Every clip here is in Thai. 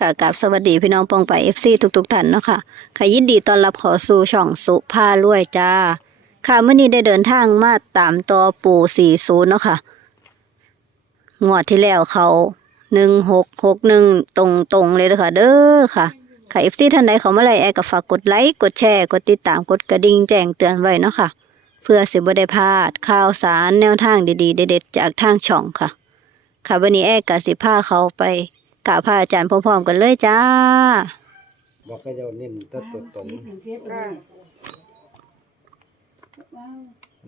ค่ะกับสวัสดีพี่น้องปองไป FC ทุกๆท่านเนาะค่ะค่ะยินดีต้อนรับขอสู่ช่องสุภาลวยจ้า ค่ะเมื่อนี้ได้เดินทางมาตามต่อปู่40เนาะค่ะงวดที่แล้วเขา1661ตรงๆเลยเด้อค่ะเด้อค่ะ ค่ะ FC ท่านใดเขามาไลค์แอร์ก็ฝากกดไลค์กดแชร์กดติดตามกดกระดิ่งแจ้งเตือนไว้เนาะค่ะ เพื่อสิบได้พลาดข่าวสารแนวทางดีๆเด็ดๆจากทางช่องค่ะ ค่ะวันนี้แอร์กับสิพาเขาไป กราบพระอาจารย์พร้อมๆกันเลยจ้า บอกก็จะเน้นแตัวตัวตรง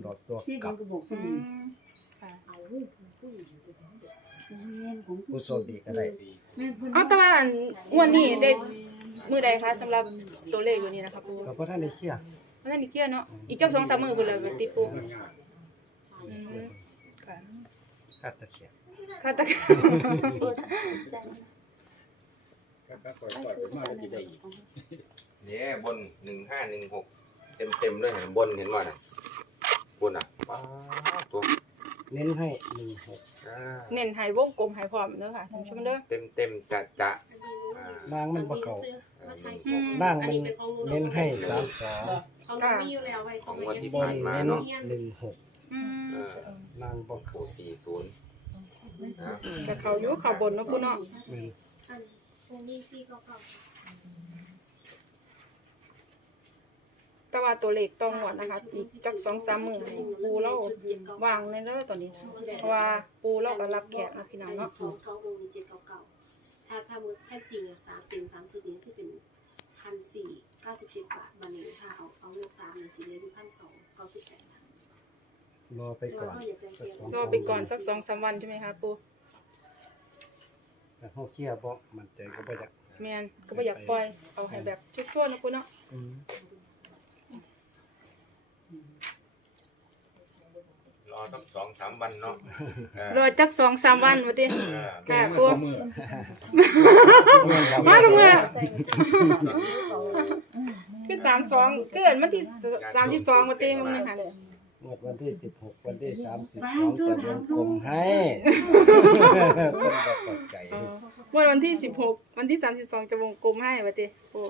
ดอดตัวกลับผู้โชคดีก็ได้เอาแต่ว่าอันงวันนี้ได้มือใดคะสำหรับตัวเลขอยู่นี้นะคะปูก็เพราะท่านได้เชื่อมันนั่นอีกเกี้ยเนาะอีกจักสองสามมือพุ่นแล้วติปูอืมค่ะคาดตะเขียบค่ะตะเนี่ ยบนหนึ่งห้าหนึ่งหกเต็มเต็มๆเลยเห็นบนเห็นว่าน่ะบนอะว้าวตัวเน้นให้หนึ่งหกอ่าเน้นให้วงกลมให้พร้อมเด้อค่ะท่านผู้ชมเด้อ เต็มเต็มๆจะจะอ่าล่างมันบ่เขาเออหนึ่งอืหกมล่างมันเน้นให้สามสองของเรามีอยู่แล้วไว้ของงวันที่บนผ่านมาเน้นเนาะหนึ่งหกอืมเออล่างบ่เขาโอ้สี่ศูนย์นะ แต่เขาอยู่เขาบนเนาะปูเนาะ อืม อันโซนี่ซี่เก่าแต่ว่าตัวเลขต้องหวดนะคะอีกจักสองสามหมือให้ปูเราวางในเด้อตอนนี้ เพราะว่าปูเราก็รับแขกนะพี่น้องเนาะสองเก้าลงในเจ็ดเก่าเก่าถ้าถ้ามือถ้าจริงสามเป็นสามสุดนี้จะเป็นพันสี่เก้าสิบเจ็ดบาทบันนี้ถ้าเอาเอาเลขสามเนี่ยสี่เลยเป็นพันสองเก้าสิบแปดรอไปก่อนรอไปก่อนสักสองสามวันใช่ไหมคะปู แต่เขาเคลียร์บ่มันใจก็บ่อยากแมนก็ไม่อยากปล่อย เอาให้แบบชุดทั่วๆนะปูเนาะอืมรอตั้งสองสามวันเนาะเออรอจักสองสามวันมาดิเออค่ะปู มาทุกเมื่อคือสามสองเกิดมาที่สามสิบสองมาตีมึงนะคะ งวดวันที่สิบหกวันที่สามสิบสองจะวงกลมให้คนบ่ตกใจเมื่อวันที่สิบหกวันที่สามสิบสองจะวงกลมให้มาดิปู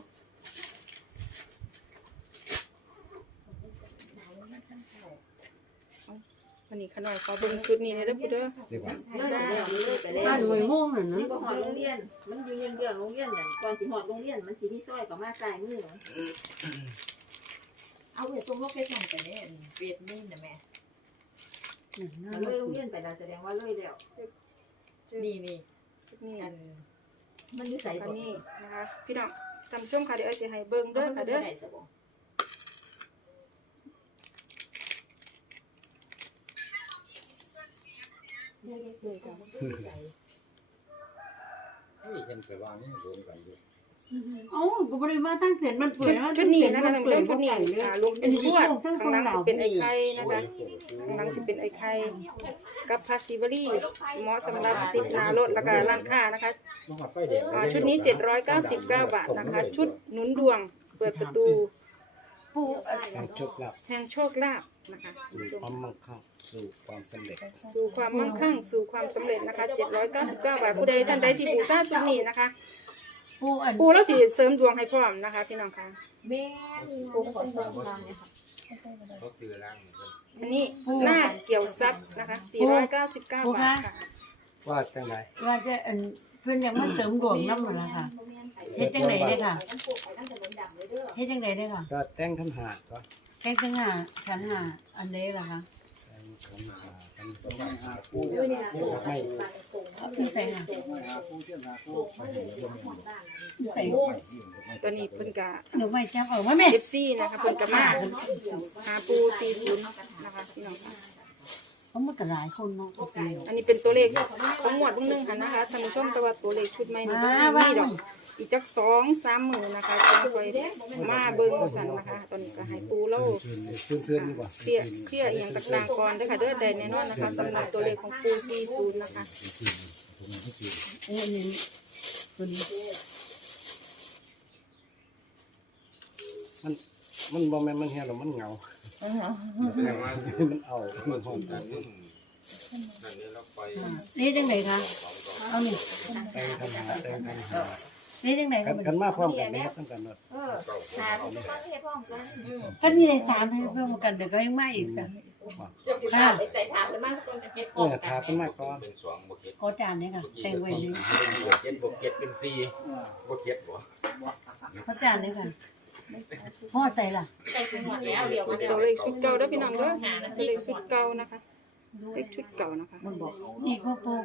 วันนี้ขน่อยขอเบิ่งชุดนี้เลยเด้อปูเด้อดีกว่าบ้านหน่วยห้องน่ะนะบ่หอดโรงเรียน มันอยู่ยังเรื่องโรงเรียนอย่างก่อนสิหอดโรงเรียน มันสิที่ซอยกับมาใส่มือ เอาเวส่งโลเคชั่นไปเนี่ยเฟซนี่นะแม่ถ้าเลยโรงเรียนไปแล้วแสดงว่าเลยแล้วนี่นี่นี่อันมันนิสัยอัตันวนี้นี้นะคะพี่น้องท่านผู้ชมค่ะเดี๋ยวเอ้ยสิให้เบิ่งเด้เด้ออค่ะค่ะเด้เด้ออได้สบ เอ้าก็บริมาตั้งเสร็จมันเปื่ชุอยดแล้วชุดนี้นะคะตั้ท่านงผู้เสชร็จมชุดนี้เลยอ่าลูกเป็นทวดข้างหลังสิเป็นไอ้ไข่นะคะข้างหลังสิเป็นไอ้ไข่กับพาซิเวอรี่เหมาะสำหรับติดหน้ารถแล้วก็ร้านค้านะคะอ่าชุดนี้ 799 บาทนะคะ ชุดหนุนดวงเปิดประตูปูแห่งโชคลาภแห่งโชคลาภนะคะสู่ความมั่งคั่งสู่ความสำเร็จ สู่ความมั่งคั่งสู่ความสำเร็จนะคะ 799 บาทผู้ใดท่านใดที่บูชาชุดนี้นะคะ ปูอันปูแล้วสิเสริมดวงให้พร้อมนะคะ พี่น้องคะแม่ปูขอส่งทางเนี่ยค่ะเขาซื้อร่างนี่เพิ่นอันนี้หน้าเกี่ยวซับนะคะ499บาทค่ะว่าจังไรว่าจะอันเพิ่นอยากมาเสริมดวงน้ำมันละค่ะเฮ็ดจังไดเด้อค่ะเฮ็ดจังไดเด้อค่ะก็แต่งขันหาก็แค่จังหาขันหาอันใดล่ะคะแต่งขันหากันก็ว่าหาผู้ไม่พี่ ใส่ค่ะพี่ใส่ตัวนี้เพิ่นกะหนูไม่จับเอาว่าแม่เอฟซีนะคะเพิ่นกะมาหาปูซีศูนย์นะคะพี่น้องค่ะเขามากันหลายคนเนาะสิอันนี้เป็นตัวเลขของหมวดเบิ่งหนึงค่ะนะคะท่านผู้ชมแต่ว่าตัวเลขชุดใหม่นี่บ่มีดอกอีกจักสองสามหมื่นนะคะจะค่อยมาเบิ่งว่าซั่นนะคะ ตอนนี้ก็ให้ปูแล้วซื่นซื่นดีกว่าเคลียร์เคลียร์อหย่างต่างๆก่อนเด้อค่ะเด้อแต่แน่นอนนะคะสำหรับตัวเลขของปูซีศูนย์ นะคะเออนี่ตัวนี้มันมันบ่แม่นมันเฮียหรอกมันเหงาแสดงว่ามันเอามันห้องอันนี้นั่นนี่เราไปนี่จังไดคะสองต่อเอานี่แต่งขันหาแต่งขันหาเฮ็ดจังไดกันกันมาพร้อมกันนะครับทั้งกันหมดเออหาที่ประเทศพร้อมกันอืมก็นี่ได้สามให้พร้อมกันเดี๋ยวก็ยังมาอีกซะเจ้าสิเอาไปใส่ถาดแล้วมาสักคนจะเฮ็ดพเอร้อมอกัถานเป็นมาก่อนเป็นสองบวกเจ็ดขอจานนี้ค่ะแต่งไว้เลยบวกเจ็ดบวกเจ็ดเป็นสี่บวกเจ็ดบ่ขอจานนี้ค่ะพอใจล่ะใส่ถุงหมดแล้วเดี๋ยวมันจะตัวเลขชุดเก่าเด้อพี่น้องเด้อหานาตัวทีเลขสุชุดดเก่านะคะ เลขชุดเก่านะคะมันบอกอีกพ่อพ่อ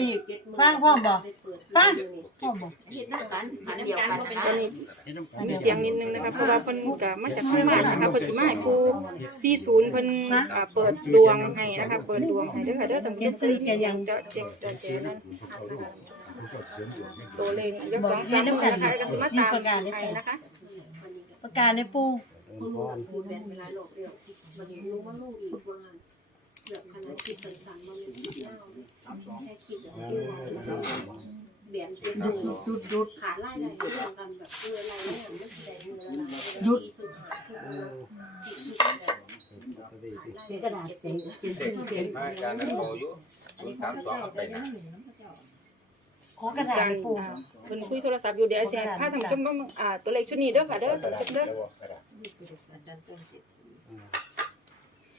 อีกป้าพ่อบอกป้าพ่อบอกเฮ็ดน้ำกันหันเดียวกันนะตอนนี้มีเสียงนิดนึงนะคะเพราะว่าเพิ่นก็มาจากข้างบ้านนะคะเพิ่นสิมาให้ปู40เพิ่นอ่าเปิดดวงให้นะคะเปิดดวงให้เด้อค่ะเด้อตำรวจเสียงเจาะเจ๊งเจาะแจ๊นั่นตัวเลขนี่จักสองสามมื้อนะคะก็สิมาตามให้นะคะประกาศในปูเออก่อนพูด แบบเวลาหลอกเดียวมันรู้ว่าลูกอีกว่าแบบคณะคิดต่างๆมันคิดเน่าแค่คิดแบบที่ว่าแบบเป็นดุดดุดดุดขาไล่ได้เรื่องกันแบบเอออะไรเนี่ยไม่แสดมือละลายหยุดสุดหาเออดีดีเสียกระดาษเสียเป็นเขียนมาการนั้นโตอยู่ศูนย์สามสองเอาไปนะขอกระดาษปูอ่าคุยโทรศัพท์อยู่เดี๋ยวสิให้าท่านผู้ชมเบิ่งอ่าตัวเลขชุดนี้เด้อค่ะเด้อท่านผู้ชมเด้อกร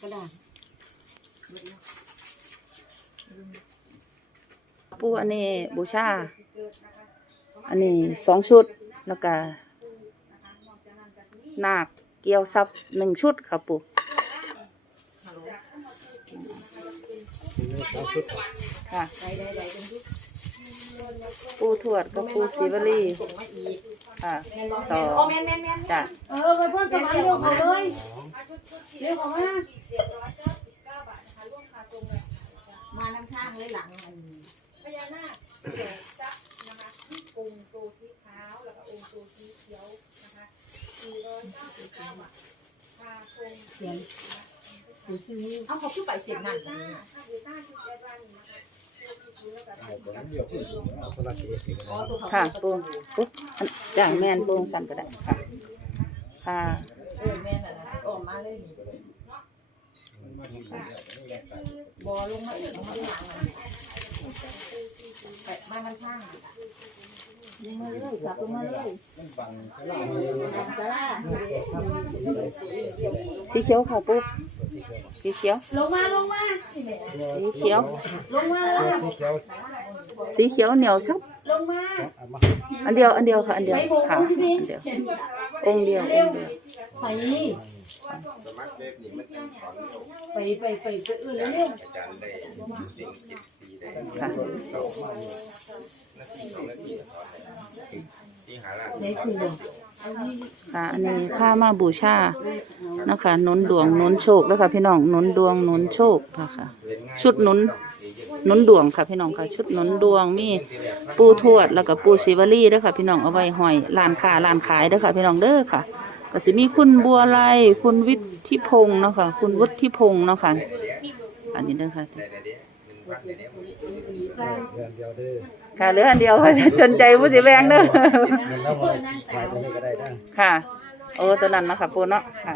ะดาษ ปูอันนี้บูชา อันนี้สองชุด แล้วก็นาคเกี่ยวซับหนึ่งชุดค่ะปูค่ะปูถวดกับปูสีวลีค่ะสองจ้ะเออไปพ่นตะวันเร็วเขาเลยเร็วเขามามา น้ำข้างเลยหลังอันพญานาคเกี่ยวซับนะคะองค์โตสีขาวแล้วก็องค์โตสีเขียวนะคะ499บาทพาคงเขียนเป็นชื่อเอาเขาขึ้นไปเสียงนั่นถ้าถ้าอยู่ใต้ที่แอดวานนี่นะคะเอาตัวนั้นเดียวเอาคนละสีสีกันนะค่ะปูปูอันจ้างแม่นปูสั่นก็ได้ค่ะ ค่ะเออแม่น่ะนะออกมาเลยนี่ บอลงมาอีกลงมาหลังไปมาน้ำข้างสีเขียวค่ะปูสีเขียว ลงมาลงมาสีเขียว ลงมาลงมาสีเขียวสีเขียวเหนียวซับลงมาเอามาอันเดียวอันเดียวค่ะอันเดียวค่ะอันเดียวองเดียวองเดียวไป สมาร์ทเวฟนี่มันเป็นถอนเร็วไปไปไปไปเออเร็วอาจารย์ได้สิ่งคิดดีได้ค่ะนาทีสองนาทีถอนได้ที่หาล่างได้เดียวค่ะอันนี้ผ้ามาบูชานะคะหนุนดวงหนุนโชคด้วยค่ะพี่น้องหนุนดวงหนุนโชคนะคะชุดหนุน หนุนดวงค่ะพี่น้องค่ะ ชุดหนุนดวงมีปูทวดแล้วก็ปูศิวลีด้วยค่ะพี่น้องเอาไว้ห้อยร้านค้าร้านขายด้วยค่ะพี่น้องเด้อค่ะ ก็สิมีคุณบัวไลคุณวิทิพงศ์เนาะค่ะ คุณวุฒิพงศ์เนาะค่ะ อันนี้เด้อค่ะหรืออค่ะเหลืออันเดียวค่ะจนใจผู้สิแบงเด้อเงินาะค่ะ โอ้ตัวนั้นเนาะค่ะปูเนาะค่ะ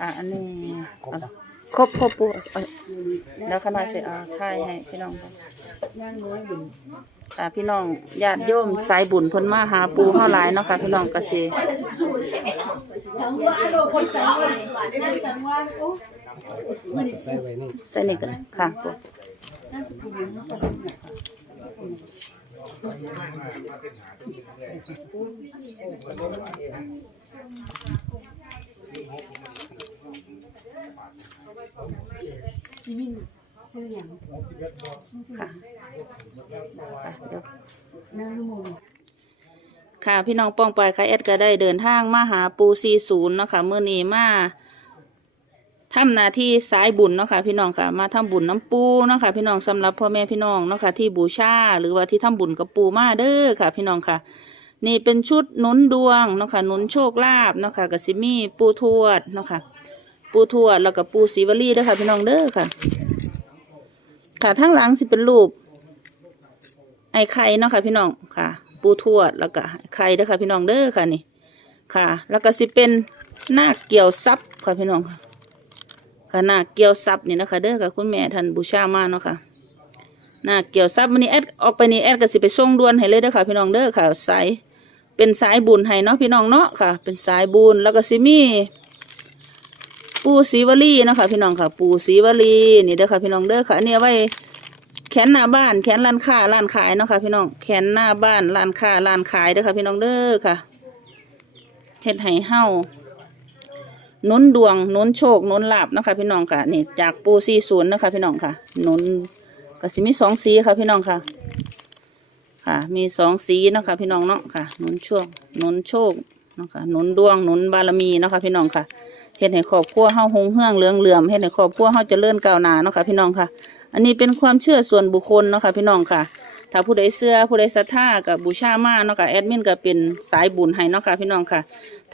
ค่ะอันนี้ครบครบปูเอาแล้วขนาดเสร็จเอาถ่ายให้พี่น้องค่ะย่างน้อยบุญ ค่ะพี่น้องญาติโยมสายบุญเพิ่นมาหาปูเฮาหลายเนาะค่ะพี่น้องก็สิจังหวะโดนคนจังหวะนั่นจังหวะโอ้ใส่ไว้นี่ใส่นี่กันค่ะปูที่มี ชื่ออย่างค่ะเดี๋ยวนางลูกค่ะ พี่น้องป้องปายค่ะแอดก็ได้เดินทางมาหาปู40เนาะค่ะมื้อนี้มาทำหน้าที่สายบุญเนาะค่ะพี่น้องค่ะมาทำบุญน้ำปูเนาะค่ะพี่น้องสำหรับพ่อแม่พี่น้องเนาะค่ะที่บูชาหรือว่าที่ทำบุญกับปูมาเด้อค่ะ พี่น้องค่ะ นี่เป็นชุดนุนดวงเนาะค่ะนุนโชคลาภเนาะค่ะกสิมี่ปูทวดเนาะค่ะปูทวดแล้วก็ปูศรีวลีเด้อค่ะพี่น้องเด้อค่ะ ค่ะทั้งหลังสิเป็นรูป ไอ้ไข่เนาะค่ะพี่น้องค่ะ ปูทวดแล้วก็ไข่เด้อค่ะพี่น้องเด้อค่ะนี่ค่ะ แล้วก็สิเป็นหน้าเกี่ยวซับค่ะพี่น้องค่ะค่ะหน้าเกี่ยวซับนี่นะคะเด้อค่ะคุณแม่ท่านบูชามาเนาะค่ะหน่าเกี่ยวซับวันนี้แอดออกไปนี่แอดก็สิไปส่งด่วนให้เลยเด้อค่ะพี่น้องเด้อค่ะสายเป็นสายบุญให้เนาะพี่น้องเนาะค่ะ เป็นสายบุญแล้วก็สิมี ปูสีวลีนะคะพี่น้องค่ะ ปูสีวลีนี่เด้อค่ะพี่น้องเด้อค่ะอันนี้เอาไว้แขนหน้าบ้านแขนร้านค้าร้านขายเนาะค่ะพี่น้องแขนหน้าบ้านร้านค้าร้านขายเด้อค่ะพี่น้องเด้อค่ะเฮ็ดให้เฮาหนุนดวงหนุนโชคหนุนลาบนะคะพี่น้องค่ะนี่จากปูซีศูนย์นะคะพี่น้องค่ะหนุนก็สิมีสองสีค่ะพี่น้องค่ะ ค่ะ มีสองสีนะคะพี่น้องเนาะค่ะหนุนโชคหนุนโชคนะคะหนุนดวงหนุนบารมีนะคะพี่น้องค่ะ เฮ็ดให้ครอบครัวเฮาหงเฮืองเหลืองเหลื่อมเฮ็ดให้ครอบครัวเฮาเจริญก้าวหน้าเนาะค่ะพี่น้องค่ะ อันนี้เป็นความเชื่อส่วนบุคคลเนาะค่ะพี่น้องค่ะถ้าผู้ใดเชื่อผู้ใดศรัทธากับบูชามาเนาะค่ะแอดมินก็เป็นสายบุญให้เนาะค่ะพี่น้องค่ะ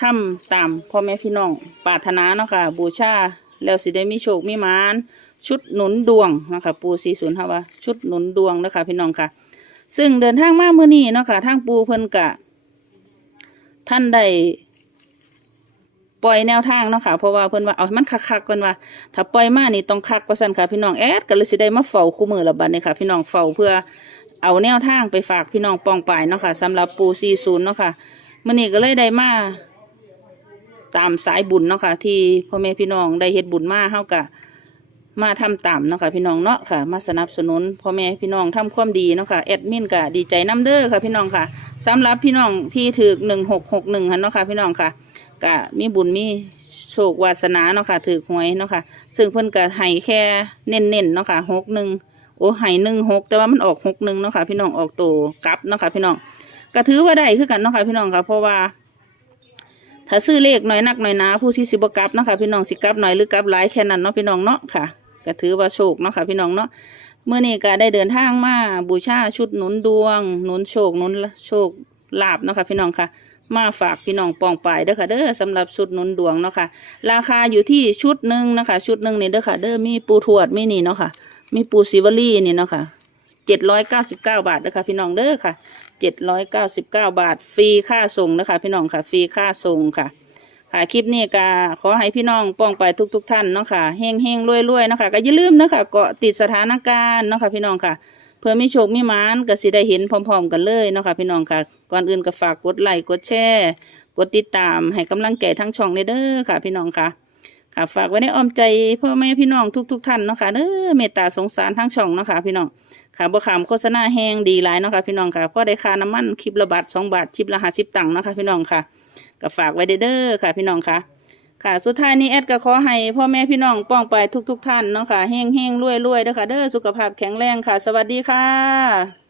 ทำตามพ่อแม่พี่น้องปรารถนาเนาะค่ะบูชาแล้วสิได้มีโชคมีมานชุดหนุนดวงเนาะค่ะปูสีศูนย์ค่ะว่าชุดหนุนดวงเนาะค่ะพี่น้องค่ะ ซึ่งเดินทางมาเมื่อนี้เนาะค่ะทางปูเพิ่นกะ ท่านได้ ปล่อยแนวทางเนาะค่ะ เพราะว่าเพิ่นว่าเอาให้มันคักๆเพิ่นว่า ถ้าปล่อยมานี่ต้องคักประสันค่ะ พี่น้องแอดก็เลยสิได้มาเฝ้าคู่มือละบัดนี้ค่ะ พี่น้องเฝ้าเพื่อเอาแนวทางไปฝากพี่น้องปองปายเนาะค่ะสำหรับปู40เนาะค่ะมื้อนี้ก็เลยได้มาตามสายบุญเนาะค่ะ ที่พ่อแม่พี่น้องได้เฮ็ดบุญมาเฮาก็มาทำตามเนาะค่ะ พี่น้องเนาะค่ะ มาสนับสนุนพ่อแม่พี่น้องทำความดีเนาะค่ะแอดมินก็ดีใจน้ำเด้อค่ะ พี่น้องค่ะสำหรับพี่น้องที่ถือ1661หันเนาะค่ะ พี่น้องค่ะ ก็มีบุญมีโชควาสนาเนาะค่ะถือหวยเนาะค่ะ ซึ่งเพิ่นก็ให้แค่เน้นๆเนาะค่ะหกหนึ่งโอ้ให้หนึ่งหกแต่ว่ามันออกหกหนึ่งเนาะค่ะพี่น้องออกตัวกลับเนาะค่ะพี่น้องก็ถือว่าได้คือกันเนาะค่ะพี่น้องค่ะเพราะว่า ถ้าซื้อเลขหน่อยนักหน่อยหนาผู้ที่สิบกลับเนาะค่ะพี่น้องสิกลับหน่อยหรือกลับหลายแค่นั้นเนาะพี่น้องเนาะค่ะก็ถือว่าโชคเนาะค่ะพี่น้องเนาะเมื่อนี้ก็ได้เดินทางมาบูชาชุดหนุนดวง หนุนโชคหนุนโชคลาบเนาะค่ะพี่น้องค่ะ มาฝากพี่น้องปองปายเด้อค่ะเด้อสำหรับชุดนุนดวงเนาะค่ะ ราคาอยู่ที่ชุดหนึ่งนะคะชุดหนึ่งนี่เด้อค่ะเด้อมีปูทวดมีนี่เนาะค่ะ มีปูซิวลี่นี่เนาะค่ะเจ็ดร้อยเก้าสิบเก้าบาทเด้อค่ะพี่น้องเด้อค่ะเจ็ดร้อยเก้าสิบเก้าบาทฟรีค่าส่งนะคะพี่น้องค่ะฟรีค่าส่งค่ะค่ะคลิปนี้ก็ขอให้พี่น้องป้องไปทุกๆทท่านเนาะค่ะเฮงเฮงรวยรวยๆเนาะค่ะก็อย่าลืมนะคะเกาะติดสถานการณ์เนาะค่ะพี่น้องค่ะ พื่อมีโชคมีมานก็สิได้เห็นพร้อม ๆ กันเลยเนาะค่ะพี่น้องค่ะ ก่อนอื่นก็ฝากกดไลค์กดแชร์กดติดตามให้กำลังใจทั้งช่องเด้อค่ะ พี่น้องค่ะ ค่ะ ฝากไว้ในอ้อมใจพ่อแม่พี่น้องทุกๆท่านเนาะค่ะเด้อเมตตาสงสารทั้งช่องเนาะค่ะพี่น้องค่ะบ่ขามโฆษณาแห้งดีหลายเนาะค่ะพี่น้องค่ะพราะได้ค่าน้ำมันคลิปละบาทสองบาทคลิปละห้าสิบตังค์เนาะค่ะพี่น้องค่ะก็ฝากไว้เด้อค่ะ พี่น้องค่ะ ค่ะสุดท้ายนี้แอดก็ขอให้พ่อแม่พี่น้องป้องไปทุกๆท่านเนาะค่ะเฮงเฮงรวยรวยๆเด้อค่ะเด้อสุขภาพแข็งแรงค่ะ สวัสดีค่ะ